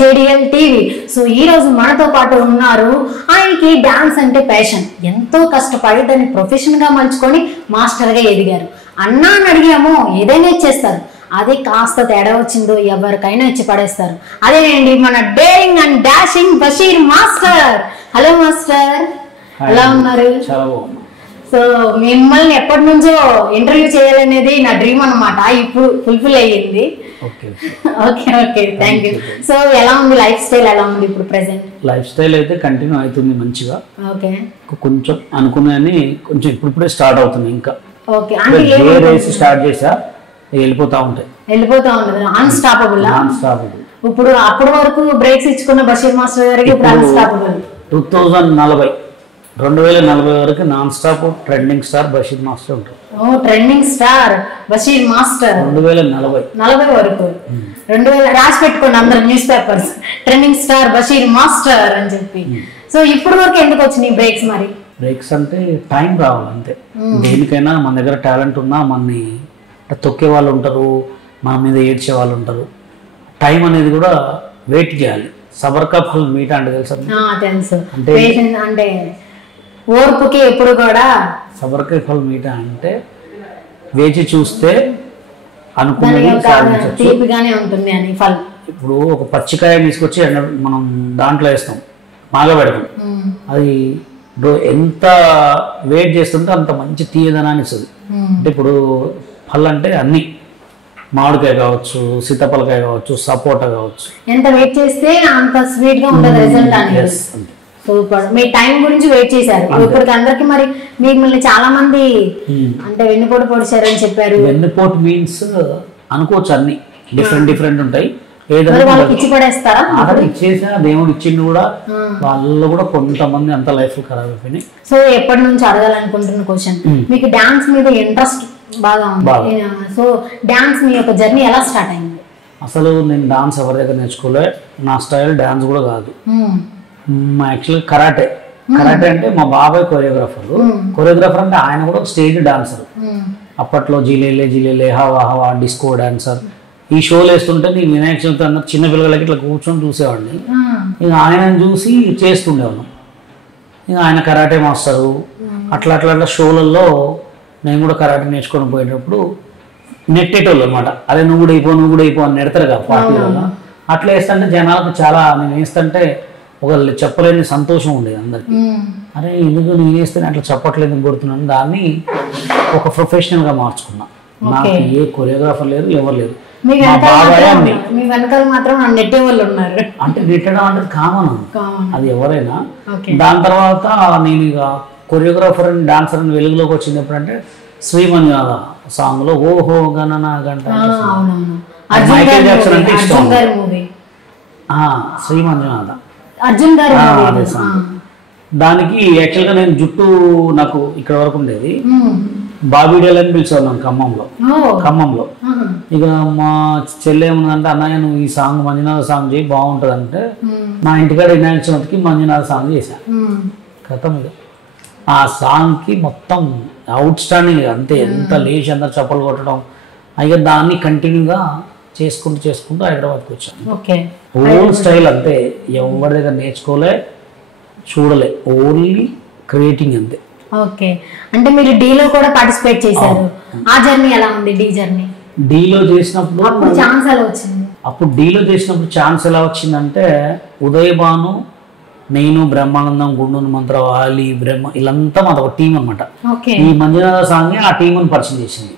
జేడిఎల్ TV. So ఈ రోజు మనతో పాటు ఉన్నారు. ఆయనకి డాన్స్ అంటే ప్యాషన్, ఎంతో కష్టపడి దాన్ని ప్రొఫెషన్ గా మలుచుకొని మాస్టర్ గా ఎదిగారు. అన్నా అని అడిగామో ఏదైనా ఇచ్చేస్తారు. అది కాస్త తేడా వచ్చిందో ఎవరికైనా ఇచ్చి పడేస్తారు. అదేనండి మన daring and dashing Basheer master. Hello master, ఎలా ఉన్నారు? సో మిమ్మల్ని ఎప్పటి నుంచో ఇంటర్వ్యూ చేయాలనేది నా డ్రీమ్ అన్నమాట. ఇప్పుడు ఫుల్ఫిల్ అయ్యింది. Okay okay, thank you. So ఎలా ఉంది లైఫ్ స్టైల్, ఎలా ఉంది ఇప్పుడు ప్రెసెంట్? లైఫ్ స్టైల్ అయితే కంటిన్యూ అవుతుంది మంచిగా. ఓకే, కొంచెం అనుకున్నాయని కొంచెం ఇప్పుడిప్పుడే స్టార్ట్ అవుతుంది. ఇంకా ఓకే, రేస్ స్టార్ట్ చేసా, వెళ్ళిపోతా ఉంటాయి. అన్స్టాపబుల్. ఇప్పుడు అప్పటి వరకు బ్రేక్స్ ఇచ్చుకున్న బషీర్ మాస్టర్ గారికి ఇప్పుడు అన్స్టాపబుల్. 2040 వరకు non stop trending star Basheer master ఉంటారు. ట్రెండింగ్ స్టార్ బషీర్ మాస్టర్ 2040 వరకు. 2000 రాసి పెట్టుకోండి అందరు news papers, trending star Basheer master అని చెప్పి. సో ఇప్పుడు వరకు ఎందుకు వచ్చినాయి బ్రేక్స్? మరి బ్రేక్స్ అంటే టైం రావాలి అంతే. దేనికైనా మన దగ్గర టాలెంట్ ఉన్నా మనని తొక్కే వాళ్ళు ఉంటారు, మన మీద ఏడ్చే వాళ్ళు ఉంటారు. టైం అనేది కూడా వెయిట్ చేయాలి. సబర్ కా ఫల్ మీఠా అంటే తెలుసా? తెలుసు. అంటే ఓర్పుకి ఎప్పుడు కూడా సబర్ కా ఫల్ మీఠా అంటే వేచి చూస్తే అనుకున్నది సాధించవచ్చు. తీపిగానే ఉంటుంది అని ఫల్. ఇప్పుడు ఒక పచ్చికాయ తీసుకొచ్చి మనం దాంట్లో వేస్తాం, మాగబెడతాం. అది ఎంత వెయిట్ చేస్తుంటే అంత మంచి తీయదనాన్ని ఇస్తుంది. అంటే ఇప్పుడు పళ్ళు అంటే అన్ని, మామిడికాయ కావచ్చు, సీతాఫలకాయ కావచ్చు, సపోటా కావచ్చు. ఎంత వెయిట్ చేస్తే అంత స్వీట్ గా ఉంటుంది రిజల్ట్ అనేది. సూపర్. మీ టైం గురించి వెయిట్ చేశారు. ఇప్పటికి అందరికి మరి మిమ్మల్ని చాలా మంది అంటే వెన్నుపోటు పొడిచారు అని చెప్పారు. వెన్నుపోటు మీన్స్ అనుకోవచ్చు, అన్ని డిఫరెంట్ ఉంటాయి. వాళ్ళకి ఇచ్చి పడేస్తారా? ఇచ్చేసా, దేవుడు ఇచ్చింది కూడా. వాళ్ళు కూడా కొంతమంది అంత లైఫ్ ఖరాబ్ అయిపోయినాయి. సో ఎప్పటి నుంచి అడగాలనుకుంటున్న క్వశ్చన్, మీకు డాన్స్ మీద ఇంట్రెస్ట్ బాగా ఉంది. సో డాన్స్ మీ యొక్క జర్నీ ఎలా స్టార్ట్ అయింది? అసలు నేను డాన్స్ ఎవరి దగ్గర నేర్చుకోలే. నా స్టైల్ డాన్స్ కూడా కాదు. యాక్చువల్గా కరాటే అంటే మా బాబాయ్ కొరియోగ్రాఫర్ అంటే ఆయన కూడా స్టేజ్ డాన్సర్. అప్పట్లో జిలేలే హవా హవా డిస్కో డాన్సర్. ఈ షోలు వేస్తుంటే నేను వినాయక చవితి అందరు చిన్న పిల్లలకి ఇట్లా కూర్చొని చూసేవాడిని. ఇక ఆయనను చూసి చేస్తుండేవాళ్ళం. ఇక ఆయన కరాటే మాస్టరు. అట్లా షోలలో నేను కూడా కరాటే నేర్చుకొని పోయేటప్పుడు నెట్టేటోళ్ళు అనమాట. అదే నువ్వు కూడా అయిపో అని నెడతారు కదా పార్టీలలో. అట్లా వేస్తుంటే జనాలకు చాలా, నేను వేస్తుంటే ఒక చెప్పలేని సంతోషం ఉండేది అందరికి. అరే ఎందుకు నేను వేస్తే అట్లా చెప్పట్లేదు కొడుతున్నాను. దాన్ని ఒక ప్రొఫెషనల్గా మార్చుకున్నా. నాకు ఏ కొరియోగ్రాఫర్ లేదు, ఎవరు లేదు. అంటే నెట్టడం అంటే కామన్, అది ఎవరైనా. దాని తర్వాత నేను ఇక కొరియోగ్రాఫర్ అండ్ డాన్సర్ అని వెలుగులోకి వచ్చింది ఎప్పుడంటే శ్రీమంజనాథ సాంగ్ లో ఓహో గణన గంట, మైకేల్ జాక్సన్ అంటే ఇష్టం. శ్రీమంజనాథ దానికి యాక్చువల్గా నేను జుట్టు నాకు ఇక్కడ వరకు ఉండేది. బాబీడేల్ అని పిలిచేవాళ్ళం ఖమ్మంలో. ఇక మా చెల్లె ఏముందంటే, అన్నయ్య నువ్వు ఈ సాంగ్ మంజునాథ సాంగ్ చేయి బాగుంటుంది అంటే, మా ఇంటికాడ వినాయక చవితికి మంజునాథ సాంగ్ చేశాను. కథం ఇక ఆ సాంగ్కి మొత్తం అవుట్ స్టాండింగ్ అంతే. ఎంత లేచి అందరు చప్పలు కొట్టడం. ఇక దాన్ని కంటిన్యూగా చేసుకుంటూ హైదరాబాద్కి వచ్చాను. ఓన్ స్టైల్ అంతే, ఎవరి దగ్గర నేర్చుకోలే, చూడలే, ఓన్లీ క్రియేటింగ్ అంతే. ఓకే, అంటే మీరు డీలో కూడా పార్టిసిపేట్ చేశారు. ఆ జర్నీ ఎలా ఉంది? డీ జర్నీ డీలో చేసినప్పుడు ఛాన్స్ ఎలా వచ్చింది? ఛాన్స్ ఎలా వచ్చిందంటే, ఉదయ్ భాను, నేను, బ్రహ్మానందం, గుండూరు మంత్ర, వాలి, బ్రహ్మ, వీళ్ళంతా మాది ఒక టీం అనమాట. ఈ మంజునాథ సాంగ్ ఆ టీం అని పరిచయం చేసింది.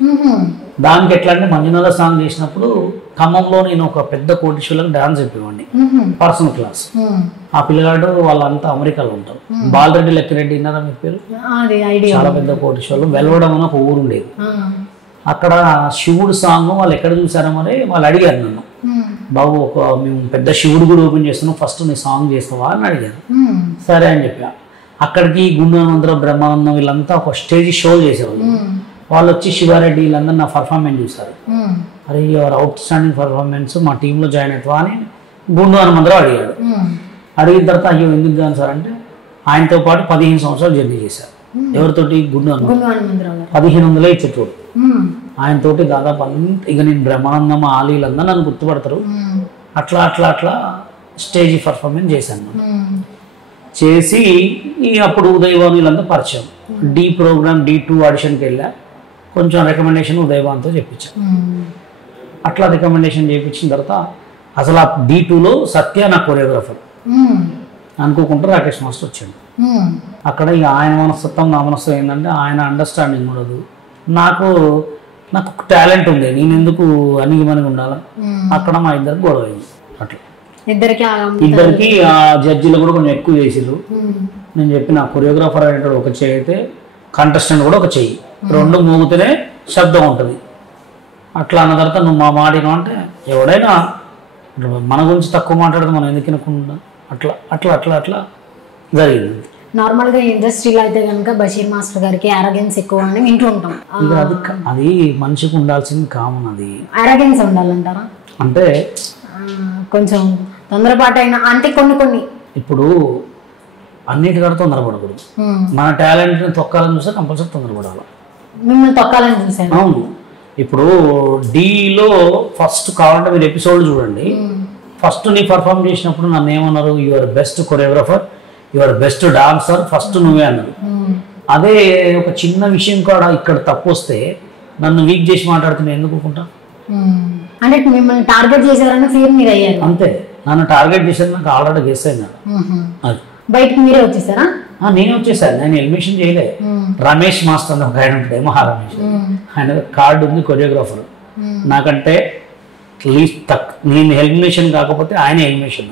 దానికి ఎట్లా అంటే, మంజునాథ సాంగ్ చేసినప్పుడు ఖమ్మంలో నేను ఒక పెద్ద కోటీశ్వరులకు డాన్స్ చెప్పేవాడిని, పర్సనల్ క్లాస్. ఆ పిల్లగాడు వాళ్ళంతా అమెరికాలో ఉంటారు. బాలరెడ్డి లక్కిరెడ్డి విన్నారా మీ పేరు? చాలా పెద్ద కోటీశ్వరులు. వెలవడం అని ఒక ఊరు ఉండేది. అక్కడ శివుడు సాంగ్ వాళ్ళు ఎక్కడ చూసారో మరి వాళ్ళు అడిగారు నన్ను, బాబు మేము పెద్ద శివుడు కూడా ఓపెన్ చేస్తున్నాం, ఫస్ట్ నీ సాంగ్ చేస్తావా అని అడిగారు. సరే అని చెప్పా. అక్కడికి గుండూరు బ్రహ్మానందం వీళ్ళంతా ఒక స్టేజ్ షోలు చేసేవాళ్ళు. వాళ్ళు వచ్చి శివారెడ్డి వీళ్ళందరూ నా పర్ఫార్మెన్స్ చూసారు. అరే యువర్ అవుట్ స్టాండింగ్ పర్ఫార్మెన్స్, మా టీంలో జాయిన్ అవుతావా అని గుండు హనుమంతరావు అడిగాడు. అడిగిన తర్వాత అయ్యో ఎందుకు జాయిన్ సార్ అంటే, ఆయనతో పాటు 15 సంవత్సరాలు జర్నీ చేశారు. ఎవరితోటి? గుండు హనుమంతరావు. 1500 ఇచ్చేటోడు ఆయనతోటి దాదాపు అంత. ఇక నేను బ్రహ్మానందం, ఆలీలందరూ నన్ను గుర్తుపడతారు. అట్లా స్టేజ్ పర్ఫార్మెన్స్ చేశాను. చేసి అప్పుడు ఉదయభాన్ వీళ్ళంతా పరిచయం. డి ప్రోగ్రామ్ D2 ఆడిషన్కి వెళ్ళా. కొంచెం రికమెండేషన్ ఉదయభాన్తో చెప్పించాను. అట్లా రికమెండేషన్ చేయించిన తర్వాత అసలు ఆ D2లో సత్య నా కొరియోగ్రాఫర్ అనుకోకుండా రాకేష్ మాస్టర్ వచ్చాడు. అక్కడ ఇక ఆయన మనస్తత్వం నా మనస్తత్వం ఏంటంటే ఆయన అండర్స్టాండింగ్ ఉండదు. నాకు టాలెంట్ ఉంది, నేను ఎందుకు అనిగి మనకి ఉండాలి. అక్కడ మా ఇద్దరికి గొడవ అయింది. అట్లా ఇద్దరికి ఆ జడ్జిలు కూడా కొంచెం ఎక్కువ చేసిరు. నేను చెప్పిన కొరియోగ్రాఫర్ అనేటువంటి ఒక చెయ్యి అయితే కంటెస్టెంట్ కూడా ఒక చెయ్యి, రెండు మోగితేనే శబ్దం ఉంటుంది. అట్లా అన్న తర్వాత నువ్వు మా మాట అంటే ఎవడైనా మన గురించి తక్కువ మాట్లాడితే మనం ఎందుకు వినకుండా అట్లా అట్లా అట్లా అట్లా జరిగింది. నార్మల్గా ఇండస్ట్రీలో అయితే కనుక బషీర్ మాస్టర్ గారికి అరగెన్స్ ఎక్కువ అని వింటూ ఉంటాం. అది మనిషికి ఉండాల్సింది కామన్. అది అరగెన్స్ ఉండాలంటారా? అంటే కొంచెం తొందరపాటు అయినా అంటే కొన్ని ఇప్పుడు అన్నిటికంటే తొందరపడకూడదు. మన టాలెంట్ని తొక్కాలని చూస్తే కంపల్సరీ తొందరపడాలి. మిమ్మల్ని తొక్కాలని చూసాను. అవును. ఇప్పుడు డీలో ఫస్ట్ కావాలంటే మీరు ఎపిసోడ్ చూడండి. ఫస్ట్ నీ పర్ఫామ్ చేసినప్పుడు నన్ను ఏమన్నారు, your best choreographer, your best dancer, first నువ్వే అన్నారు. అదే ఒక చిన్న విషయం కూడా ఇక్కడ తప్పు వస్తే నన్ను వీక్ చేసి మాట్లాడుతున్నా ఎందుకు ఒప్పుకుంటా? అంటే మిమ్మల్ని టార్గెట్ చేశారని ఫీల్ మీరు అయ్యారు. అంతే, నన్ను టార్గెట్ చేసేది నాకు ఆల్రెడీ గెస్ అయినా. అది బయటకు మీరే వచ్చేసారా? నేను వచ్చేసాను, నేను ఎలిమినేషన్ చేయలే. రమేష్ మాస్టర్ అని ఒక ఆయన ఉంటాడు, మహారమేష్, ఆయన కార్డు ఉంది కొరియోగ్రాఫర్. నాకంటే లీస్ట్ నేను ఎలిమినేషన్ కాకపోతే ఆయన ఎలిమినేషన్.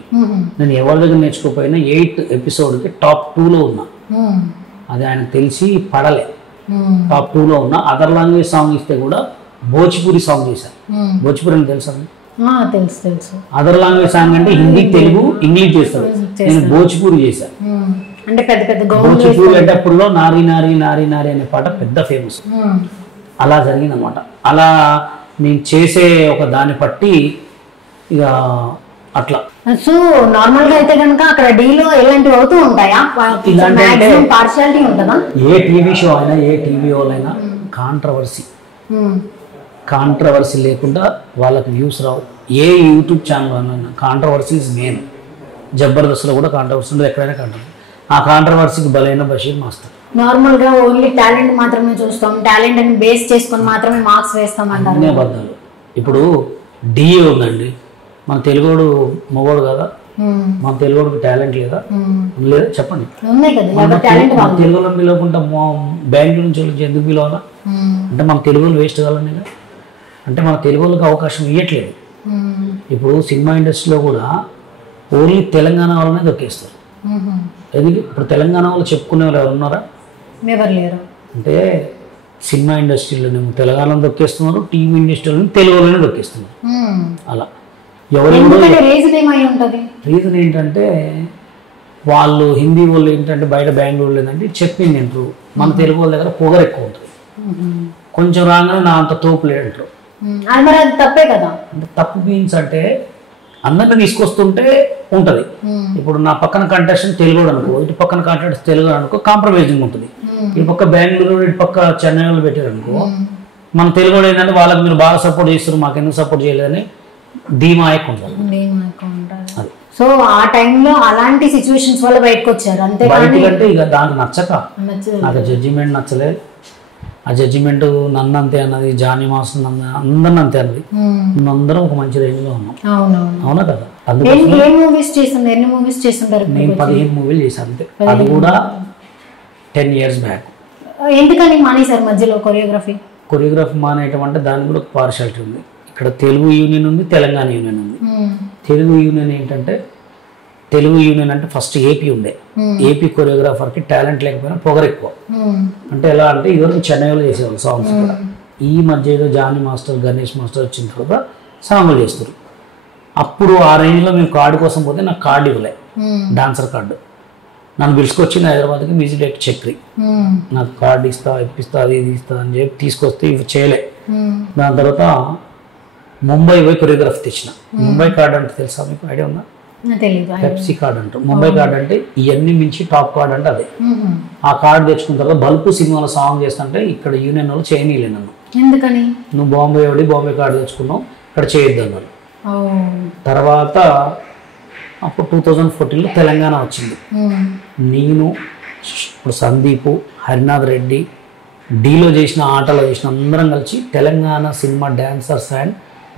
నేను ఎవరి దగ్గర నేర్చుకోపోయినా 8 ఎపిసోడ్కి టాప్ 2లో ఉన్నా. అది ఆయనకు తెలిసి పడలే. టాప్ 2లో ఉన్నా. అదర్ లాంగ్వేజ్ సాంగ్ ఇస్తే కూడా భోజ్పూరి సాంగ్ చేశాను. భోజ్పూరి అని తెలుసా? తెలుసు. అదర్ లాంగ్వేజ్ సాంగ్ అంటే హిందీ, తెలుగు, ఇంగ్లీష్ చేస్తాడు. నేను భోజ్పూరి చేశాను. అంటే పెద్ద భోజ్పూరి అంటే అప్పుడులో నారీ నారీ నారీ నారీ అనే పాట పెద్ద ఫేమస్. అలా జరిగిందనమాట. అలా నేను చేసే ఒక దాన్ని బట్టి ఇక అట్లా. సో నార్మల్ గా అయితే కనుక అక్కడ డీలో ఎలాంటివి అవుతూ ఉంటాయా? పార్షియాలిటీ ఉంటుందా? ఏ టీవీ షో అయినా, ఏ టీవీలో అయినా కాంట్రవర్సీ లేకుండా వాళ్ళకి వ్యూస్ రావు. ఏ యూట్యూబ్ ఛానల్ అయినా కాంట్రవర్సీ ఇస్ మెయిన్. జబర్దస్త్లో కూడా కాంట్రవర్సీ ఉంటుంది, ఎక్కడైనా కాంట్రవర్సీ. ఆ కాంట్రవర్సీకి బలైన బషీర్ మాస్టర్. నార్మల్ గా ఓన్లీ టాలెంట్ మాత్రమే చూస్తాం, టాలెంట్ అని బేస్ చేసుకొని మాత్రమే మార్క్స్ వేస్తాం అంటారు. అనే అబద్ధాలు. ఇప్పుడు డిఏ ఉందండి, మన తెలుగుడు మొగోడు కదా, మన తెలుగుడికి టాలెంట్ లేదా? లేదా చెప్పండి. తెలుగులో పిలవకుండా బెంగళూరు నుంచి ఎందుకు పిలవాలా? అంటే మన తెలుగులో వేస్ట్ కావాలని, అంటే మన తెలుగులకు అవకాశం ఇవ్వట్లేదు. ఇప్పుడు సినిమా ఇండస్ట్రీలో కూడా ఓన్లీ తెలంగాణ వాళ్ళనే దొక్కేస్తారు. ఎందుకు? ఇప్పుడు తెలంగాణ వాళ్ళు చెప్పుకునే వాళ్ళు ఎవరు ఉన్నారా? ఎవరు లేరు. అంటే సినిమా ఇండస్ట్రీలోనేమో తెలంగాణలో దొక్కేస్తున్నారు, టీవీ ఇండస్ట్రీలో తెలుగులోనే దొక్కేస్తున్నారు. అలా రీజన్ ఏంటంటే వాళ్ళు హిందీ వాళ్ళు ఏంటంటే బయట బెంగళూరు లేదంటే చెప్పింది అంటారు. మన తెలుగు వాళ్ళ దగ్గర పొగరు ఎక్కువ ఉంటుంది. కొంచెం రాగానే నా అంత తోపు లేదంటారు. తప్పే కదా. అంటే తప్పు మీన్స్ అంటే అందరిని తీసుకొస్తుంటే ఉంటుంది. ఇప్పుడు నా పక్కన కంటెస్టెంట్ తెలుగు అనుకో, ఇటు పక్కన కంటెస్టెంట్ తెలుగు అనుకో, కాంప్రమైజింగ్ ఉంటుంది. ఇటు పక్క బెంగళూరు, ఇటు పక్క చెన్నై వాళ్ళు పెట్టారు అనుకో, మన తెలుగు ఏంటంటే వాళ్ళకి మీరు బాగా సపోర్ట్ చేస్తారు, మాకు ఎందుకు సపోర్ట్ చేయలేదని ధీమా ఎక్కువ ఉంటుంది. సో ఆ టైంలో అలాంటి సిచ్యువేషన్స్ వల్ల బయటకు వచ్చారు అంతే. బయటకంటే ఇక దానికి నచ్చక నాకు జడ్జిమెంట్ నచ్చలేదు. ఆ జడ్జిమెంట్ నన్ను అంతే అన్నది, జానీ మాస్టర్ అందరిని అంతే అన్నది. అందరం ఒక మంచి రేంజ్ లో ఉన్నాం. అవునా కదా? నేను 15 మూవీలు చేశాను అంతే. అది కూడా 10 years బ్యాక్. ఎందుకని మానేశారు మధ్యలో కొరియోగ్రఫీ మానేయటం అంటే దానికి కూడా ఒక పార్షాలిటీ ఉంది. ఇక్కడ తెలుగు యూనియన్ ఉంది, తెలంగాణ యూనియన్ ఉంది. తెలుగు యూనియన్ ఏంటంటే, తెలుగు యూనియన్ అంటే ఫస్ట్ ఏపీ ఉండే. ఏపీ కొరియోగ్రాఫర్కి టాలెంట్ లేకపోయినా పొగరు ఎక్కువ. అంటే ఎలా అంటే ఇదివరకు చెన్నైలో చేసేవాళ్ళు సాంగ్స్ కూడా. ఈ మధ్య ఏదో జానీ మాస్టర్, గణేష్ మాస్టర్ వచ్చిన తర్వాత సాంగులు చేస్తారు. అప్పుడు ఆ రేంజ్లో మేము కార్డు కోసం పోతే నాకు కార్డు ఇవ్వలే, డాన్సర్ కార్డు. నన్ను పిలుచుకొచ్చింది హైదరాబాద్కి మ్యూజిక్ డైరెక్టర్ చక్రి. నాకు కార్డు ఇస్తా, ఇప్పిస్తా, అది ఇది ఇస్తా అని చెప్పి తీసుకొస్తే ఇవి చేయలే. దాని తర్వాత ముంబై పోయి కొరియోగ్రఫీ తెచ్చిన. ముంబై కార్డ్ అంటే తెలుసా మీకు? ఐడియా ఉందా? పెప్సీ కార్డ్ అంటారు. ముంబై కార్డ్ అంటే ఇవన్నీ మించి టాప్ కార్డ్ అంటే అదే. ఆ కార్డు తెచ్చుకున్న తర్వాత బల్పు సినిమాలో సాంగ్ చేస్తుంటే ఇక్కడ యూనియన్ వాళ్ళు చేయనీలే నన్ను. ఎందుకని? నువ్వు బాంబే వాడి బాంబే కార్డు తెచ్చుకున్నావు, ఇక్కడ చేయొద్దు అన్నారు. తర్వాత అప్పుడు 2014లో తెలంగాణ వచ్చింది. నేను ఇప్పుడు సందీపు, హరినాథ్ రెడ్డి, డీలో చేసిన ఆటలో చేసిన అందరం కలిసి Telangana cinema dancers and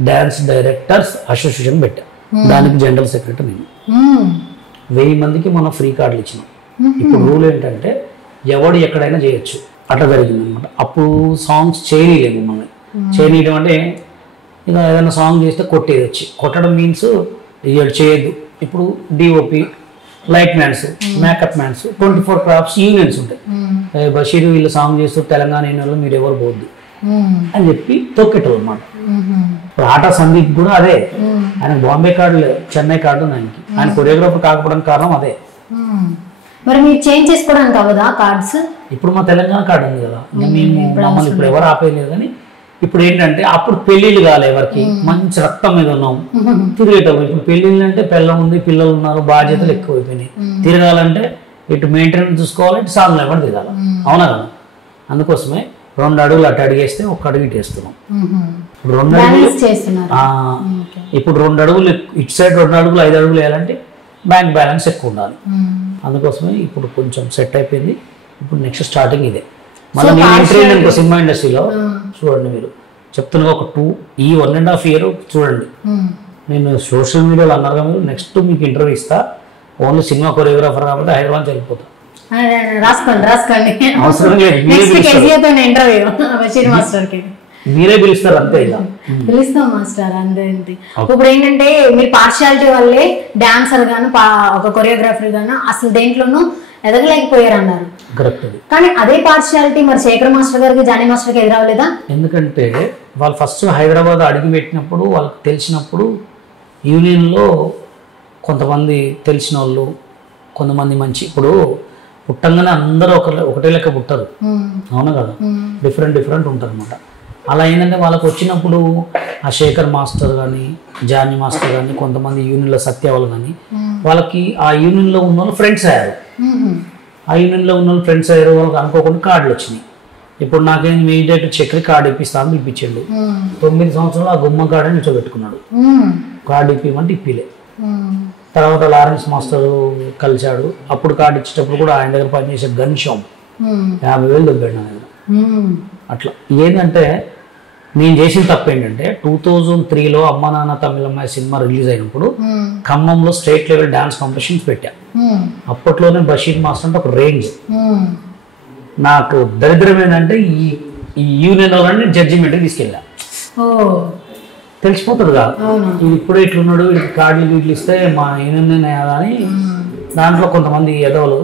dance directors association పెట్టా. దానికి జనరల్ సెక్రటరీ నేను. 1000 మందికి మనం ఫ్రీ కార్డులు ఇచ్చినాం. ఇప్పుడు రూల్ ఏంటంటే ఎవడు ఎక్కడైనా చేయొచ్చు, అట్లా జరిగింది అనమాట. అప్పుడు సాంగ్స్ చేయలేదు మమ్మల్ని. చేయనీయడం అంటే ఇక ఏదైనా సాంగ్ చేస్తే కొట్టేది వచ్చి, కొట్టడం మీన్స్ ఇది చేయొద్దు. ఇప్పుడు DOP, light mans, makeup mans, 24 crafts unions ఉంటాయి. బషీర్ వీళ్ళు సాంగ్ చేస్తూ తెలంగాణ యూనియన్లో మీరు ఎవరు పోద్దు అని చెప్పి తొక్కేటోళ్ళు అనమాట. ఇప్పుడు ఆటా సందీప్ కూడా అదే, ఆయన బాంబే కార్డు లేదు, చెన్నై కార్డు ఉంది ఆయనకి. ఆయన కొరియోగ్రాఫర్ కాకపోవడానికి కారణం అదే. మరి మీరు చేంజ్ చేసుకోవడానికి అవ్వదా కార్డ్స్? ఇప్పుడు మా తెలంగాణ కార్డు ఉంది కదా, మేము మమ్మల్ని ఇప్పుడు ఎవరు ఆపేయలేదు. కానీ ఇప్పుడు ఏంటంటే అప్పుడు పెళ్లిళ్ళు కాలే, ఎవరికి మంచి రక్తం మీద ఉన్నాం, తిరిగేటప్పుడు. ఇప్పుడు పెళ్లిళ్ళు అంటే పిల్లలు ఉంది, పిల్లలు ఉన్నారు, బాధ్యతలు ఎక్కువైపోయినాయి. తిరగాలంటే ఇటు మెయింటెనెన్స్ చూసుకోవాలి, ఇటు సాంగ్లు ఎవరు తిరగాలి, అవునా కదా. అందుకోసమే 2 అడుగులు అటు అడిగేస్తే 1 అడుగు ఇటు వేస్తున్నాం. ఇప్పుడు 2 అడుగులు ఇప్పుడు 2 అడుగులు ఇటు సైడ్ 2 అడుగులు 5 అడుగులు వేయాలంటే బ్యాంక్ బ్యాలెన్స్ ఎక్కువ ఉండాలి. అందుకోసమే ఇప్పుడు కొంచెం సెట్ అయిపోయింది. ఇప్పుడు నెక్స్ట్ స్టార్టింగ్ ఇదే. మళ్ళీ నేను ఎంట్రీ అయిన సినిమా ఇండస్ట్రీలో చూడండి, మీరు చెప్తున్నా ఒక 1.5 ఇయర్ చూడండి. నేను సోషల్ మీడియాలో అన్నారు మీరు, నెక్స్ట్ మీకు ఇంటర్వ్యూ ఇస్తా, ఓన్లీ సినిమా కొరియోగ్రాఫర్ కాబట్టి హైదరాబాద్ వెళ్ళిపోతా. రాసుకోండి. అవసరం లేదు, మీరే పిలుస్తారు అంతే. పిలుస్తాం మాస్టర్ అంతే. ఇప్పుడు ఏంటంటే మీరు పార్షియాలిటీ వల్లే డాన్సర్ గాను ఒక కొరియోగ్రాఫర్ గాను అసలు దేంట్లోనూ ఎదగలేకపోయారు అన్నారు. కానీ అదే పార్షియాలిటీ మరి శేఖర్ మాస్టర్ గారికి, జానీ మాస్టర్ కి ఎదురవలేదా? ఎందుకంటే వాళ్ళు ఫస్ట్ హైదరాబాద్ అడిగి పెట్టినప్పుడు వాళ్ళకి తెలిసినప్పుడు యూనియన్లో కొంతమంది తెలిసిన వాళ్ళు, కొంతమంది మంచి, ఇప్పుడు పుట్టంగానే అందరూ ఒకటే లెక్క పుట్టరు, అవునా కదా, డిఫరెంట్ ఉంటారు అనమాట. అలా ఏంటంటే వాళ్ళకి వచ్చినప్పుడు ఆ శేఖర్ మాస్టర్ కానీ, జానీ మాస్టర్ కానీ, కొంతమంది యూనియన్లో సత్య వాళ్ళు కానీ, వాళ్ళకి ఆ యూనియన్లో ఉన్న వాళ్ళు ఫ్రెండ్స్ అయ్యారు. ఆ యూనియన్లో ఉన్న వాళ్ళు ఫ్రెండ్స్ అయ్యారు, వాళ్ళకి అనుకోకుండా కార్డులు వచ్చినాయి. ఇప్పుడు నాకేం ఇమీడియట్ చక్రి కార్డు ఇప్పిస్తాను ఇప్పించాడు. 9 సంవత్సరాలు ఆ గుమ్మ కార్డు అని నిల్చోబెట్టుకున్నాడు. కార్డు ఇప్పిమంటే ఇప్పిలే. తర్వాత లారెన్స్ మాస్టర్ కలిశాడు. అప్పుడు కార్డు ఇచ్చేటప్పుడు కూడా ఆయన దగ్గర పనిచేసే గన్ షాప్ 50,000 దొబ్బాడు నా దగ్గర. అట్లా ఏంటంటే నేను చేసిన తప్పు ఏంటంటే 2003లో అమ్మ నాన్న తమిళమ్మాయి సినిమా రిలీజ్ అయినప్పుడు ఖమ్మంలో స్టేట్ లెవెల్ డాన్స్ కాంపిటీషన్స్ పెట్టా. అప్పట్లోనే బషీర్ మాస్టర్ అంటే ఒక రేంజ్. నాకు దరిద్రం ఏంటంటే ఈ యూనియన్ వాళ్ళని జడ్జిమెంట్కి తీసుకెళ్ళా. తెలిసిపోతుంది కదా, ఇప్పుడు ఇట్లున్నాడు, వీడికి కార్డులు వీళ్ళు ఇస్తే మా యూనియన్ అని దాంట్లో కొంతమంది ఎదవలు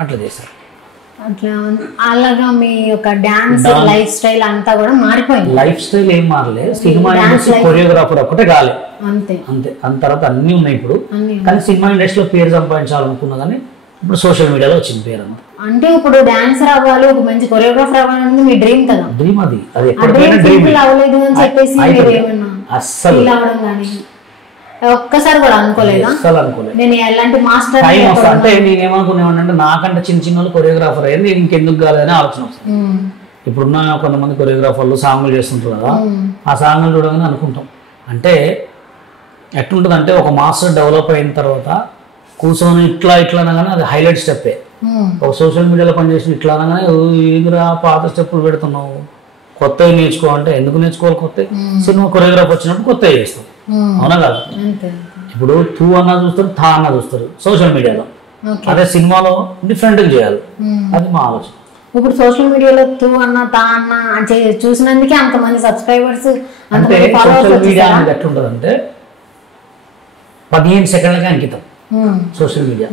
అట్లా చేశారు. అట్లా అలాగా మీ యొక్క డాన్స్ లైఫ్ స్టైల్ అంతా కూడా మారిపోయింది. లైఫ్ స్టైల్ ఏం మారలేదు, సినిమా ఇండస్ట్రీ కొరియోగ్రాఫర్ ఒకటే కాలే, అంతే. అంత తర్వాత అన్ని ఉన్నాయి ఇప్పుడు. కానీ సినిమా ఇండస్ట్రీలో పేరు సంపాదించాలనుకున్నా కానీ ఇప్పుడు సోషల్ మీడియాలో వచ్చింది పేరు అంతా. అంటే ఇప్పుడు డాన్సర్ అవ్వాలి, ఒక మంచి కొరియోగ్రాఫర్ అవ్వాలనేది మీ డ్రీమ్ కదా? డ్రీమ్ అది ఎప్పటికైనా డ్రీమ్. అవ్వలేదు అని చెప్పేసి అస్సలు ఒక్కసారి కూడా అనుకోలేదు. అస్సలు అనుకోలేదు. నేను ఎలాంటి మాస్టర్ అంటే నేనేమనుకునేవాడిని, నాకంటే చిన్న వాళ్ళు కొరియోగ్రాఫర్ అయ్యింది, నేను ఇంకెందుకు కాలేదని ఆలోచన వస్తుంది. ఇప్పుడున్న కొంతమంది కొరియోగ్రాఫర్లు సాంగ్లు చేస్తుంటారు కదా, ఆ సాంగ్లు చూడగానే అనుకుంటాం. అంటే ఎట్లుంటుంది అంటే ఒక మాస్టర్ డెవలప్ అయిన తర్వాత కూర్చొని ఇట్లా అనగానే అది హైలైట్ స్టెప్పే. ఒక సోషల్ మీడియాలో పనిచేసిన ఇట్లా అనగానే ఎదురా పాత స్టెప్పులు పెడుతున్నావు, కొత్తవి నేర్చుకో అంటే ఎందుకు నేర్చుకోవాలి? కొత్త సినిమా కొరియోగ్రాఫర్ వచ్చినప్పుడు కొత్తవి చేస్తాం, అవునా కదా? ఇప్పుడు తూ అన్నా చూస్తారు, థా అన్నా చూస్తారు సోషల్ మీడియాలో. అదే సినిమాలో డిఫరెంట్గా చేయాలి, అది మా ఆలోచన. ఇప్పుడు సోషల్ మీడియాలో తూ అన్నా తా అన్నా చూసినందుకే అంతమంది సబ్స్క్రైబర్స్. అంటే సోషల్ మీడియా అనేది ఎట్లుంటుంది అంటే 15 సెకండ్లకే అంకితం సోషల్ మీడియా.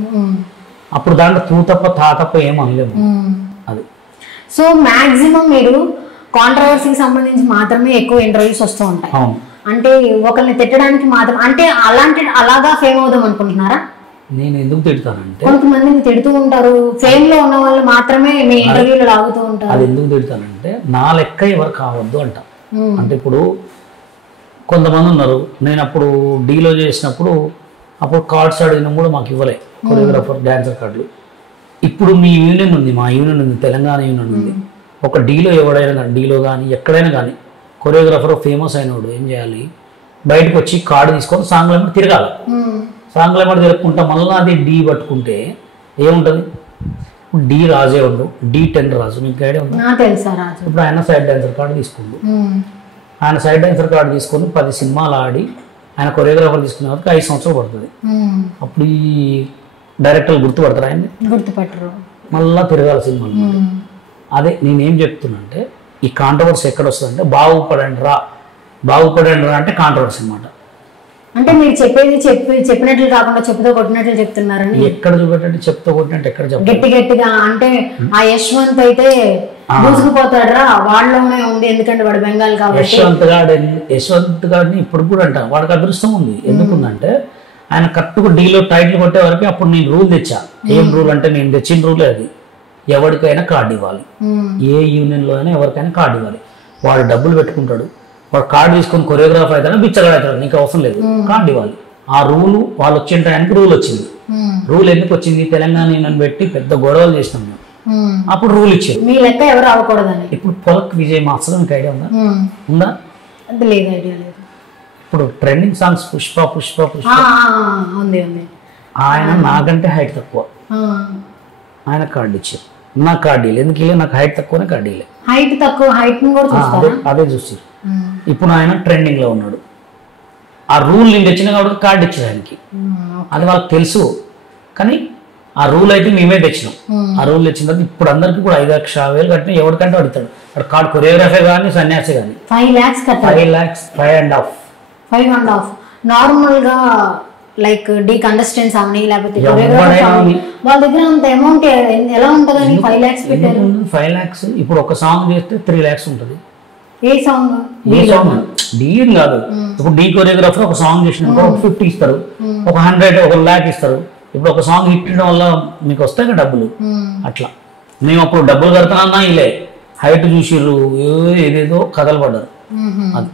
అప్పుడు దాంట్లో తూ తప్ప తా తప్ప ఏం అనలేము అది. సో మాక్సిమం మీరు కాంట్రవర్సీకి సంబంధించి మాత్రమే ఎక్కువ ఇంటర్వ్యూస్ వస్తూ ఉంటాయి. అంటే ఒకరిని తిట్టడానికి మాత్రం, అంటే అలాగా ఫేమ్ అవుదాం అనుకుంటున్నారా? నేను ఎందుకు తిడతానంటే కొంతమందిని తిడుతూ ఉంటారు, ఫేమ్ లో ఉన్న వాళ్ళు మాత్రమే మీ ఇంటర్వ్యూలో లాగుతూ ఉంటారు. అది ఎందుకు తిడతానంటే నా లెక్క ఎవరు కావద్దు అంట. అంటే ఇప్పుడు కొంతమంది ఉన్నారు, నేను అప్పుడు డీలో చేసినప్పుడు అప్పుడు కార్డ్స్ అడిగినా కూడా మాకు ఇవ్వలే కొరియోగ్రాఫర్ డాన్సర్ కార్డులు. ఇప్పుడు మీ యూనియన్ ఉంది, మా యూనియన్ ఉంది, తెలంగాణ యూనియన్ ఉంది. ఒక డీలో ఎవడైనా కానీ, డీలో కానీ ఎక్కడైనా కానీ కొరియోగ్రాఫర్ ఫేమస్ అయినోడు ఏం చేయాలి, బయటకు వచ్చి కార్డు తీసుకొని సాంగ్లను తిరగాలి. సాంగ్లో పాటు జరుపుకుంటా మళ్ళీ అది డి పట్టుకుంటే ఏముంటుంది? డి రాజే ఉండు, D10 రాజు, మీకు ఐడియా ఉందా? తెలుసా రాజు. ఇప్పుడు ఆయన సైడ్ డాన్సర్ కార్డు తీసుకుండు. ఆయన సైడ్ డాన్సర్ కార్డు తీసుకొని 10 సినిమాలు ఆడి ఆయన కొరియోగ్రాఫర్ తీసుకునే వరకు 5 సంవత్సరాలు పడుతుంది. అప్పుడు ఈ డైరెక్టర్లు గుర్తుపడతారు ఆయన్ని? గుర్తుపట్టరు. మళ్ళా తిరగాలి సినిమాలు. అదే నేనేం చెప్తున్నా అంటే ఈ కాంట్రవర్సీ ఎక్కడ వస్తుందంటే బాగుపడండి రా అంటే కాంట్రవర్సీ అన్నమాట. అంటే మీరు చెప్పినట్లు కాకుండా చెప్పుతో కొట్టినట్లు చెప్తున్నారని. ఎక్కడ చూపెట్టండి చెప్తో కొట్టినట్టు ఎక్కడ చెప్పండి గట్టిగా అంటే ఆ యశ్వంత్ అయితే దూసుకుపోతాడరా వాళ్ళలోనే ఉంది, ఎందుకంటే వాడు బెంగాల్ కాబట్టి. యశ్వంత్ గారిని ఇప్పుడు కూడా అంట వాడికి అదృష్టం ఉంది. ఎందుకుందంటే ఆయన కరెక్ట్గా డీలో టైటిల్ కొట్టే వరకు అప్పుడు నేను రూల్ తెచ్చా. ఏం రూల్ అంటే నేను తెచ్చిన రూలే అది, ఎవరికైనా కార్డు ఇవ్వాలి, ఏ యూనియన్లో అయినా ఎవరికైనా కార్డు ఇవ్వాలి. వాడు డబ్బులు పెట్టుకుంటాడు, వాడు కార్డు తీసుకొని కొరియోగ్రాఫర్ అవుతాడు, పిక్చర్ అవుతాడు, నీకు అవసరం లేదు, కార్డు ఇవ్వాలి. ఆ రూలు వాళ్ళు వచ్చే టైంకి రూల్ వచ్చింది. రూల్ ఎందుకు వచ్చింది? తెలంగాణ యూనియన్ పెట్టి పెద్ద గొడవలు చేసినాం మేము, అప్పుడు రూల్ ఇచ్చారు మీ లెక్క ఎవరు అవ్వకూడదని. ఇప్పుడు పొలక్ విజయ్ మాస్టర్ మీకు ఐడియా ఉందా? లేదు, ఐడియా లేదు. ఇప్పుడు ట్రెండింగ్ సాంగ్స్ పుష్ప పుష్ప పుష్ప ఆయన నాకంటే హైట్ తక్కువ, ఆయన కార్డు ఇచ్చారు, నాకు కార్డు ఇవ్వలేదు. ఎందుకు ఇవ్వలేదు? నాకు హైట్ తక్కువనే కార్డు ఇవ్వలేదు. హైట్ తక్కువ అదే చూసి ఇప్పుడు ఆయన ట్రెండింగ్ లో ఉన్నాడు. ఆ రూల్ నేను తెచ్చిన కాబట్టి కార్డు ఇచ్చారు ఆయనకి, అది వాళ్ళకి తెలుసు. కానీ ఆ రూల్ అయితే మేమే తెచ్చినాం. ఆ రూల్ తెచ్చిన తర్వాత ఇప్పుడు అందరికి కూడా 5,00,000 కట్టినా ఎవరికంటే అడుగుతాడు. అక్కడ కార్డు కొరియోగ్రాఫర్ కానీ సన్యాసి కానీ 5 lakhs 5.5 నార్మల్ గా లైక్ డి కంటెస్టెంట్స్ అవని లేకపోతే వాళ్ళ దగ్గర అంత అమౌంట్ ఎలా ఉంటుందని 5 lakhs పెట్టారు. 5 lakhs ఇప్పుడు ఒక సాంగ్ చేస్తే 3 lakhs ఉంటుంది. ఏ సాంగ్? డి కాదు, ఇప్పుడు డి కొరియోగ్రాఫర్ ఒక సాంగ్ చేసినాక 50 ఇస్తారు, ఒక 100 1 lakh ఇస్తారు. ఇప్పుడు ఒక సాంగ్ హిట్ చేయడం వల్ల మీకు వస్తాయి కదా డబ్బులు. అట్లా మేము అప్పుడు డబ్బులు కడతానన్నా ఇలా హైట్ చూసిర్రు, ఏదేదో కథలు పడ్డారు. అది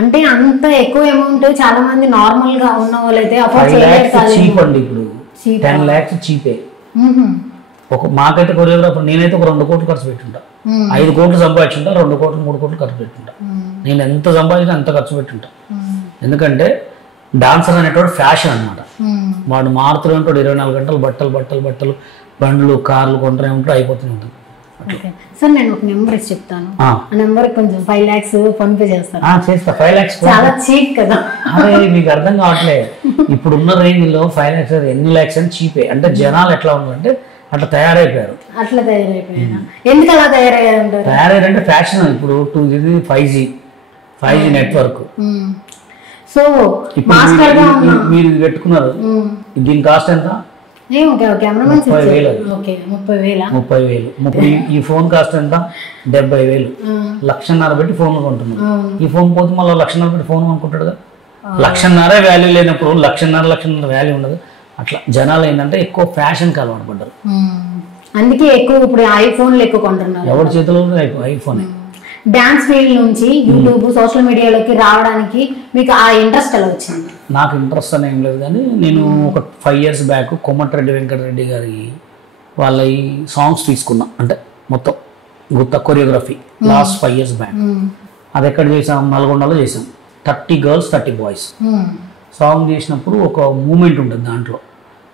అంటే అంత ఎక్కువ అమౌంట్ చాలా మంది నార్మల్ గా ఉన్న వాళ్ళైతే చీప్ అండి. ఇప్పుడు 10 lakhs చీపే. మాకైతే కొరియోగ్రాఫర్ నేనైతే ఒక 2 కోట్లు ఖర్చు పెట్టుంటా, 5 కోట్లు సంపాదించుంటా, 2 కోట్లు 3 కోట్లు ఖర్చు పెట్టుంటా. నేను ఎంత సంపాదించినా అంత ఖర్చు పెట్టుంటా. ఎందుకంటే డాన్సర్ అనేటువంటి ఫ్యాషన్ అనమాట. వాడు మారుతూనే ఉంటాడు 24 గంటలు, బట్టలు బండ్లు కార్లు కొంటూనే ఉంటాడు, అయిపోతూనే ఉంటుంది. సార్ నేను ఒక నెంబర్ ఇచ్చి చెప్తాను, ఆ నెంబర్ కొంచెం 5 lakhs ఫోన్ పే చేస్తాను. చేస్తా. 5 lakhs చాలా చీప్ కదా. అదే మీకు అర్థం కావట్లేదు. ఇప్పుడున్న రేంజ్ లో 5 lakhs ఎన్ని lakhs అని చీపే. అంటే జనాలు ఎట్లా ఉన్నారంటే అట్లా తయారైపోయారు. ఎందుకు అలా తయారయ్యారంటే ఫ్యాషన్. ఇప్పుడు 5G నెట్వర్క్. సో మీరు పెట్టుకున్నారు, దీని కాస్ట్ ఎంత? 30,000. ఈ ఫోన్ కాస్ట్ ఎంత? 70,000. 1,50,000 పెట్టి ఫోన్ కొంటున్నాం. ఈ ఫోన్ పోతే మళ్ళీ 1,50,000 పెట్టి ఫోన్ కొనుక్కుంటాడు కదా. 1,50,000 వాల్యూ లేనప్పుడు 1,50,000 వాల్యూ ఉండదు. అట్లా జనాలు ఏంటంటే ఎక్కువ ఫ్యాషన్ కి అలవాటు పడ్డారు. అందుకే ఎక్కువ ఇప్పుడు ఐఫోన్లు ఎక్కువ కొంటున్నారు. ఎవరి చేతిలో ఐఫోన్. డాన్స్ ఫీల్డ్ నుంచి యూట్యూబ్ సోషల్ మీడియాలోకి రావడానికి మీకు ఆ ఇంట్రెస్ట్ ఎలా వచ్చింది? నాకు ఇంట్రెస్ట్ అని ఏం లేదు, కానీ నేను ఒక 5 years బ్యాక్ కోమటిరెడ్డి వెంకటరెడ్డి గారి వాళ్ళ ఈ సాంగ్స్ తీసుకున్నా. అంటే మొత్తం గుత్త కొరియోగ్రఫీ లాస్ట్ 5 years బ్యాక్. అది ఎక్కడ చేసాం? నల్గొండలో చేసాం. 30 girls 30 boys సాంగ్ చేసినప్పుడు ఒక మూమెంట్ ఉంటుంది దాంట్లో.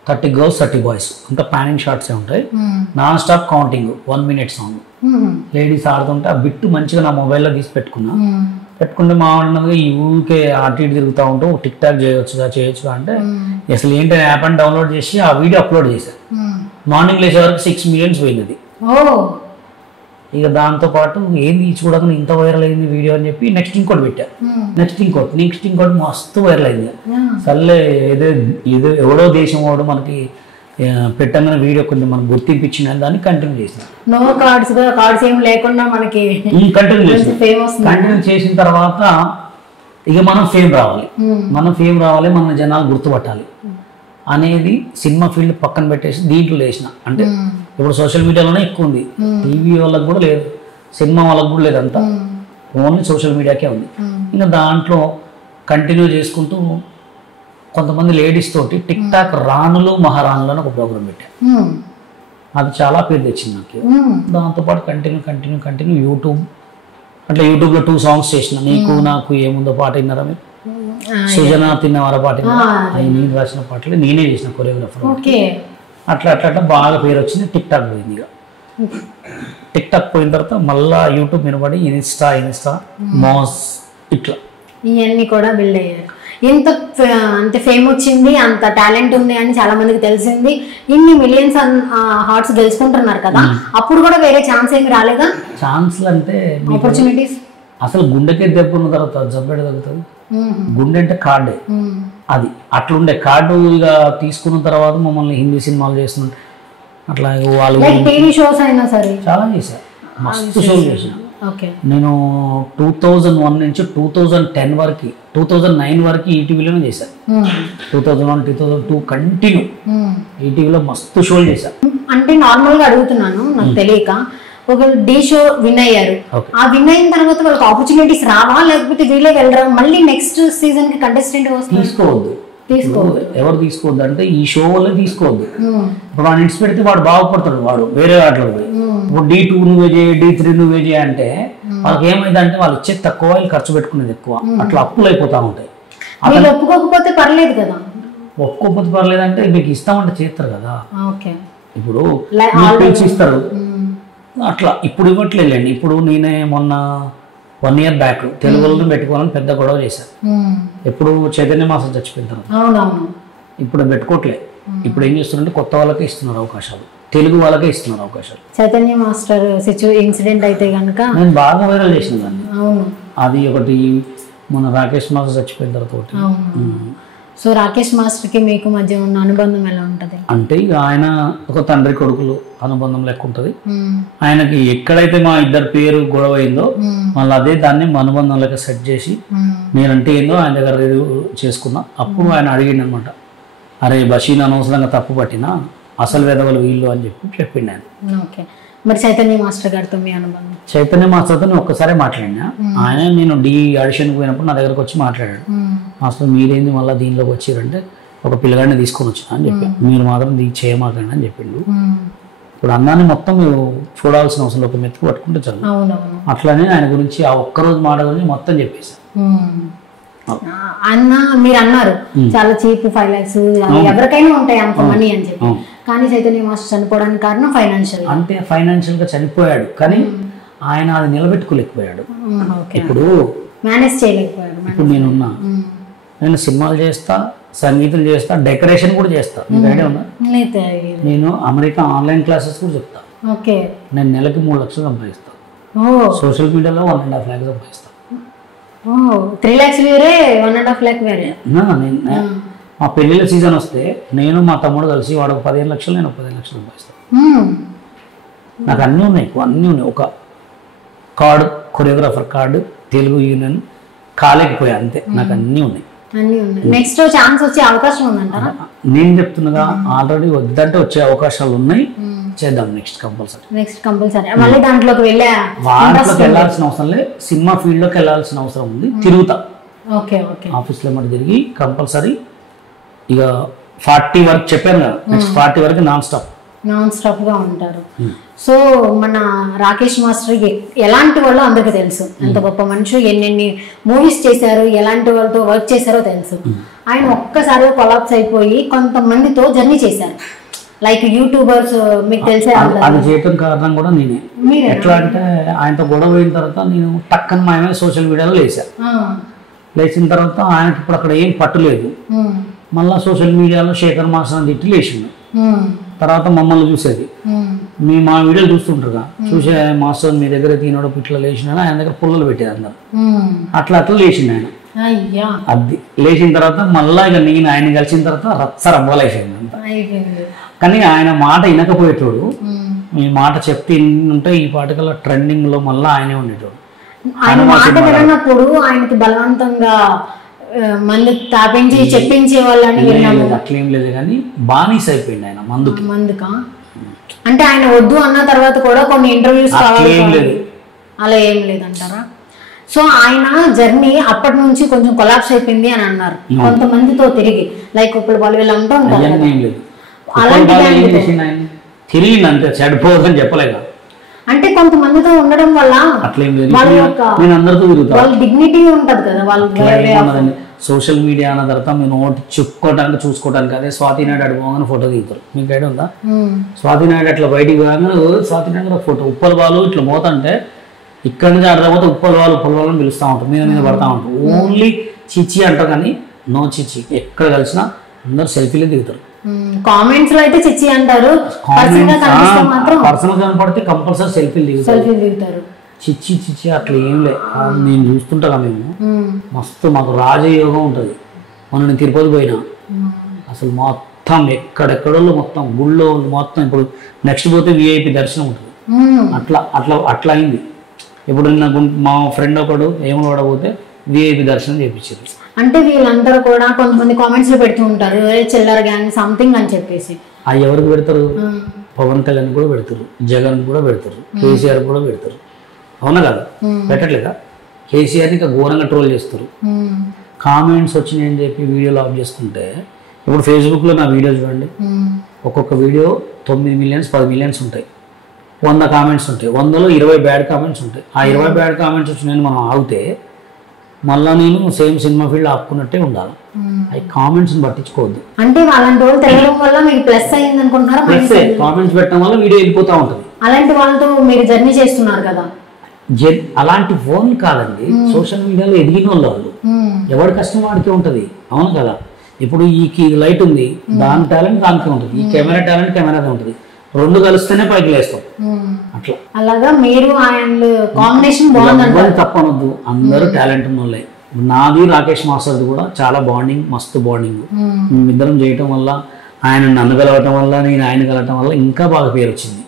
30 girls 30 boys అంతా ప్యానింగ్ షాట్సే ఉంటాయి, non stop counting, 1 minute song. Ladies ఆడుతుంటే ఆ బిట్టు మంచిగా నా మొబైల్లో తీసి పెట్టుకుంటే మా ఉన్నది ఈ ఊరికే అటు ఇటు తిరుగుతూ ఉంటూ టిక్ టాక్ చేయొచ్చుగా అంటే అసలు ఏంటంటే యాప్ అని డౌన్లోడ్ చేసి ఆ వీడియో అప్లోడ్ చేశాను. మార్నింగ్ లేచే వరకు 6 million పోయినది. ఇక దాంతో పాటు ఏంది చూడకుండా ఇంత వైరల్ అయింది వీడియో అని చెప్పి నెక్స్ట్ ఇంకోటి పెట్టా. నెక్స్ట్ ఇంకోటి మస్తు వైరల్ అయింది. సర్లే ఏదో ఎవడో దేశం వాడు మనకి పెట్టగానే వీడియో కొంచెం మనకు గుర్తింపించిన దాన్ని కంటిన్యూ చేసిన. కంటిన్యూ చేసిన తర్వాత ఇక మనం ఫేమ్ రావాలి, మన జనాలు గుర్తుపట్టాలి అనేది సినిమా ఫీల్డ్ పక్కన పెట్టేసి దీంట్లో వేసిన. అంటే ఇప్పుడు సోషల్ మీడియాలోనే ఎక్కువ ఉంది, టీవీ వాళ్ళకి కూడా లేదు, సినిమా వాళ్ళకి కూడా లేదు, అంతా ఓన్లీ సోషల్ మీడియాకే ఉంది. ఇంకా దాంట్లో కంటిన్యూ చేసుకుంటూ కొంతమంది లేడీస్ తోటి టిక్ టాక్ రాణులు మహారాణులు అని ఒక ప్రోగ్రామ్ పెట్టాను. అది చాలా పేరు తెచ్చింది నాకు. దాంతోపాటు కంటిన్యూ యూట్యూబ్లో 2 songs చేసిన. నీకు నాకు ఏముందో పాట విన్నారా మీరు? సుజన తిన్నవార పాటలు అవి నేను రాసిన పాటలు నేనే చేసిన కొరియోగ్రాఫర్. అట్లా అట్లా అట్లా బాగా పేరు వచ్చింది. టిక్ టాక్ పోయింది. ఇక టిక్ టాక్ పోయిన తర్వాత మళ్ళా యూట్యూబ్ నిలబడి ఇన్స్టా మాస్ ఇట్లా ఇవన్నీ కూడా బిల్డ్ అయ్యారు. ఇంత అంత ఫేమ్ వచ్చింది, అంత టాలెంట్ ఉంది అని చాలా మందికి తెలిసింది. ఇన్ని మిలియన్స్ హార్ట్స్ గెలుచుకుంటున్నారు కదా, అప్పుడు కూడా వేరే ఛాన్స్ ఏమి రాలేదా? ఛాన్స్లు అంటే ఆపర్చునిటీస్ అసలు గుండెకి దెబ్బన్న తర్వాత జబ్బెడ తగ్గుతుంది. గుండె అంటే కార్డే, అది అట్లుండే కార్డు. ఇక తీసుకున్న తర్వాత మమ్మల్ని హిందీ సినిమాలు చేస్తున్నారు. అట్లా వాళ్ళు టీవీ షోస్ అయినా సరే చాలా చేశారు, మస్తు షోలు చేసిన. నేను 2001 నుంచి 2010 వరకు 2009 వరకు ఈటీవీలోనే చేశాను. 2001 2002 కంటిన్యూ ఈటీవీలో మస్తు షోలు చేశాను. అంటే నార్మల్ గా అడుగుతున్నాను, నాకు తెలియక. ఒక డి షో విన్ అయ్యారు, ఆ విన్ అయిన తర్వాత వాళ్ళకి ఆపర్చునిటీస్ రావా, లేకపోతే వీళ్ళే వెళ్ళరా మళ్ళీ నెక్స్ట్ సీజన్ కి కంటెస్టెంట్ తీసుకోవద్దు? ఎవరు తీసుకోవద్దు అంటే ఈ షో వల్ల తీసుకోవద్దు. ఇప్పుడు వాడు ఇన్సి పెడితే వాడు బాగుపడతాడు, వాడు వేరే వాటిలో పోయి. ఇప్పుడు D2 నువ్వే చేయి, D3 నువ్వే చేయి అంటే వాళ్ళకి ఏమైంది అంటే వాళ్ళు ఇచ్చేది తక్కువ, వాళ్ళు ఖర్చు పెట్టుకునేది ఎక్కువ. అట్లా అప్పులు అయిపోతా ఉంటాయి. ఒప్పుకోకపోతే పర్లేదు కదా, ఒప్పుకోకపోతే పర్లేదు అంటే మీకు ఇస్తామంటే చేస్తారు కదా. ఇప్పుడు పిలిచి ఇస్తారు అట్లా. ఇప్పుడు ఇవ్వట్లేదండి. ఇప్పుడు నేనే మొన్న 1 year బ్యాక్ తెలుగులో పెట్టుకోవాలని పెద్ద గొడవ చేశారు. ఎప్పుడు చైతన్య మాసం చచ్చిపోయిన తర్వాత ఇప్పుడు పెట్టుకోవట్లే. ఇప్పుడు ఏం చేస్తున్నారంటే కొత్త వాళ్ళకే ఇస్తున్నారు అవకాశాలు, తెలుగు వాళ్ళకే ఇస్తున్నారు అవకాశాలు. చైతన్య మాస్టర్ ఇన్సిడెంట్ అయితే కనుక నేను బాగా వైరల్ చేసిన దాన్ని. అది ఒకటి మన రాకేష్ మాస్టర్ చచ్చిపోయిన తర్వాత. సో రాకేష్ మాస్టర్ కి మీకు మధ్య ఉన్న అనుబంధం ఎలా ఉంటది అంటే ఇక ఆయన ఒక తండ్రి కొడుకులు అనుబంధం లెక్క ఉంటది. ఆయనకి ఎక్కడైతే మా ఇద్దరు పేరు గొడవ అయిందో మళ్ళీ అదే దాన్ని మా అనుబంధం లెక్క సెట్ చేసి నేనంటే ఏందో ఆయన దగ్గర రివ్యూ చేసుకున్నా. అప్పుడు ఆయన అడిగిండు అనమాట, అరే బషీన్ అనవసరంగా తప్పు పట్టినా అసలు వెదవలు వీళ్ళు అని చెప్పిండు ఆయన. మరి చైతన్య మాస్టర్ గారితో మీ అనుబంధం? చైతన్య మాస్టర్తో నేను ఒక్కసారే మాట్లాడినా. ఆయన నేను ఆడిషన్కి పోయినప్పుడు నా దగ్గరకు వచ్చి మాట్లాడాడు, మాస్టర్ మీరేంది మళ్ళీ దీనిలోకి వచ్చారంటే ఒక పిల్లగాడిని తీసుకొని వచ్చినా అని చెప్పి, మీరు మాత్రం చేయమాకండి అని చెప్పిండు. ఇప్పుడు అన్నాన్ని మొత్తం చూడాల్సిన అవసరం, ఒక మెతుకు పట్టుకుంటే చాలు. అట్లానే ఆయన గురించి ఆ ఒక్కరోజు మాట గురించి మొత్తం చెప్పేశాను. అన్న మీరు అన్నారు చాలా చీప్ 5 lakhs ఎవరికైనా ఉంటాయి అంత మనీ అని చెప్పి, కానీ చైతన్య మాస్టర్ చనిపోవడానికి కారణం ఫైనాన్షియల్ గా చనిపోయాడు, కానీ ఆయన అది నిలబెట్టుకోలేకపోయాడు. ఇప్పుడు మేనేజ్ చేయలేకపోయాడు. ఇప్పుడు నేను సినిమాలు చేస్తా, సంగీతం చేస్తా, డెకరేషన్ కూడా చేస్తా. నేను అమెరికా ఆన్లైన్ క్లాసెస్ కూడా చెప్తా. నేను నెలకి 3 లక్షలు సంపాదిస్తా. సోషల్ మీడియాలో 1.5 lakhs సంపాదిస్తా. 3 lakhs వేరే 1.5 lakh వేరే. మా పెళ్లిళ్ళ సీజన్ వస్తే నేను మా తమ్ముడు కలిసి వాడు 15 లక్షలు, నేను 15 లక్షలు సంపాదిస్తాను. నాకు అన్నీ ఉన్నాయి, ఒక card, choreographer card, Telugu union కాలేకపోయా అంతే. నాకు అన్నీ ఉన్నాయి. నెక్స్ట్ ఛాన్స్ వచ్చే అవకాశం ఉందంటారా? నేను చెప్తున్నగా ఆల్రెడీ వద్దంటే వచ్చే అవకాశాలు ఉన్నాయి. చేద్దాం నెక్స్ట్ కంపల్సరీ. మళ్ళీ దాంట్లోకి వెళ్ళాల్సిన అవసరం లేదు, సినిమా ఫీల్డ్ లోకి వెళ్ళాల్సిన అవసరం ఉంది. తిరుగుతా ఆఫీస్లో మాట తిరిగి కంపల్సరీ. ఇక 40 వరకు చెప్పాను కదా, నెక్స్ట్ 40 వరకు నాన్ స్టాప్ గా ఉంటారు. సో మన రాకేష్ మాస్టర్ ఎలాంటి వాళ్ళు అందరికీ తెలుసు, ఎంత గొప్ప మనిషి, ఎన్నెన్ని మూవీస్ చేశారు, ఎలాంటి వాళ్ళతో వర్క్ చేశారో తెలుసు. ఆయన ఒక్కసారి కొలాప్స్ అయిపోయి కొంతమందితో జర్నీ చేశారు, లైక్ యూట్యూబర్స్. మీకు తెలిసే అది చేయటం కారణం కూడా నేనే. ఎట్లా అంటే ఆయనతో గొడవ అయిన తర్వాత నేను టక్కన మాయమే సోషల్ మీడియాలో లేచిన తర్వాత ఆయనకి ఇప్పుడు అక్కడ ఏం పట్టులేదు. మళ్ళీ సోషల్ మీడియాలో శేఖర్ మాస్టర్ అని తిట్టి లేచిండు. తర్వాత మమ్మల్ని చూసేది, మా వీడియోలు చూస్తుంటారుగా, చూసే మాస్టర్ మీ దగ్గర తినడం ఇట్లా లేచిన ఆయన దగ్గర పుల్లలు పెట్టేది అందరు. అట్లా లేచిండు ఆయన. అది లేచిన తర్వాత మళ్ళా ఇక నేను ఆయన కలిసిన తర్వాత రచ్చ రవ్వలైపోయింది అంతా. కానీ ఆయన మాట వినకపోయేటోడు, మీ మాట చెప్తే ఉంటే ఈ పాటకల్లా ట్రెండింగ్ లో మళ్ళీ ఆయనే ఉండేటోడు. ఆయన మాట వినప్పుడు ఆయనకి బలవంతంగా మందు తాపించి చెప్పించే వాళ్ళని అట్లేం లేదు, కానీ బానిస అయిపోయింది ఆయన మందుకా. అంటే ఆయన వద్దు అన్న తర్వాత కూడా కొన్ని ఇంటర్వ్యూస్ అలా ఏం లేదంటారా? సో ఆయన జర్నీ అప్పటి నుంచి కొంచెం కొలాప్స్ అయిపోయింది అని అన్నారు కొంతమందితో తిరిగి, లైక్ ఇప్పుడు వాళ్ళు వీళ్ళు అంటూ ఉంటారు. తిరిగిందంటే చెడిపోవద్దని చెప్పలేక, అంటే కొంతమందితో ఉండడం వల్ల వాళ్ళ డిగ్నిటీ ఉంటది కదా. సోషల్ మీడియా అన్న తర్వాత మీ నోటి చెప్పుకోవడానికి చూసుకోవడానికి అదే స్వాతి నాయుడు అడుగుగానే ఫోటో దిగుతారు. మీకు ఐడియా ఉందా? స్వాతి నాయుడు అట్లా బయటికి పోగానే స్వాతి నాయుడు ఫోటో, ఉప్పల వాళ్ళు ఇట్లా పోతుంటే ఇక్కడ నుంచి ఆడకపోతే ఉప్పల వాళ్ళు అని పిలుస్తూ ఉంటారు, మీద పడతా ఉంటారు. ఓన్లీ చిచ్చి అంటారు కానీ నో చిచ్చి. ఎక్కడ కలిసినా అందరు సెల్ఫీలే దిగుతారు. కామెంట్స్ లో అయితే చిచ్చి అంటారు, పర్సనల్ కనపడితే కంపల్సరీ సెల్ఫీలు దిగుతారు. చిచ్చి చిచ్చి అట్లా ఏం లేదు. నేను చూస్తుంటా మేము మస్తు, మాకు రాజయోగం ఉంటుంది. మొన్న నేను తిరుపతి పోయినా, అసలు మొత్తం ఎక్కడెక్కడో మొత్తం గుళ్ళో మొత్తం. ఇప్పుడు నెక్స్ట్ పోతే విఐపి దర్శనం ఉంటుంది. అట్లా అట్లా అట్లా అయింది. ఇప్పుడు నిన్న మా ఫ్రెండ్ ఒకడు ఏమో పోతే విఐపి దర్శనం చేయించారు. అంటే వీళ్ళందరూ కూడా కొంతమంది కామెంట్స్ లో పెడుతూ ఉంటారు చిల్లర గ్యాంగ్ సంథింగ్ అని చెప్పేసి. అవి ఎవరికి పెడతారు? పవన్ కళ్యాణ్ కూడా పెడతారు, జగన్ కూడా పెడతారు, కేసీఆర్ కూడా పెడతారు. అవునా కదా? పెట్టట్లేదా? కేసీఆర్ని ఇంకా ఘోరంగా ట్రోల్ చేస్తారు. కామెంట్స్ వచ్చినాయని చెప్పి వీడియోలు ఆఫ్ చేసుకుంటే, ఇప్పుడు ఫేస్బుక్లో నా వీడియో చూడండి, ఒక్కొక్క వీడియో 9 మిలియన్స్ 10 మిలియన్స్ ఉంటాయి. 100 కామెంట్స్ ఉంటాయి. 100లో 20 బ్యాడ్ కామెంట్స్ ఉంటాయి. ఆ 20 బ్యాడ్ కామెంట్స్ వచ్చినాయని మనం ఆగితే మళ్ళీ నేను సేమ్ సినిమా ఫీల్డ్ ఆపుకున్నట్టే ఉండాలి. అవి కామెంట్స్ని పట్టించుకోవద్దు. అంటే అలాంటి వాళ్ళు తెలియడం వల్ల మీకు ప్లస్ అయ్యింది అనుకుంటున్నారా? ప్లస్ కామెంట్స్ పెట్టడం వల్ల వీడియో వెళ్ళిపోతూ ఉంటుంది. అలాంటి వాళ్ళతో మీరు జర్నీ చేస్తున్నారు కదా. అలాంటి ఫోన్ కాదండి, సోషల్ మీడియాలో ఎదిగిన వాళ్ళు. ఎవరి కష్టం వాడికే ఉంటుంది. అవును కదా? ఇప్పుడు ఈ లైట్ ఉంది, దాని టాలెంట్ దానికే ఉంటుంది. ఈ కెమెరా టాలెంట్ కెమెరాదే ఉంటుంది. రెండు కలిస్తేనే పైకి లేస్తాం. అట్లా అలాగా మీరు ఆయన కాంబినేషన్ బాగుంది తప్పనొద్దు. అందరూ టాలెంట్ ఉన్న వాళ్ళే. నాది రాకేష్ మాస్టర్ది కూడా చాలా బాండింగ్, మస్తు బాండింగ్. మేమిద్దరం చేయటం వల్ల, ఆయన నన్ను కలవటం వల్ల, నేను ఆయన కలవటం వల్ల ఇంకా బాగా పేరు వచ్చింది.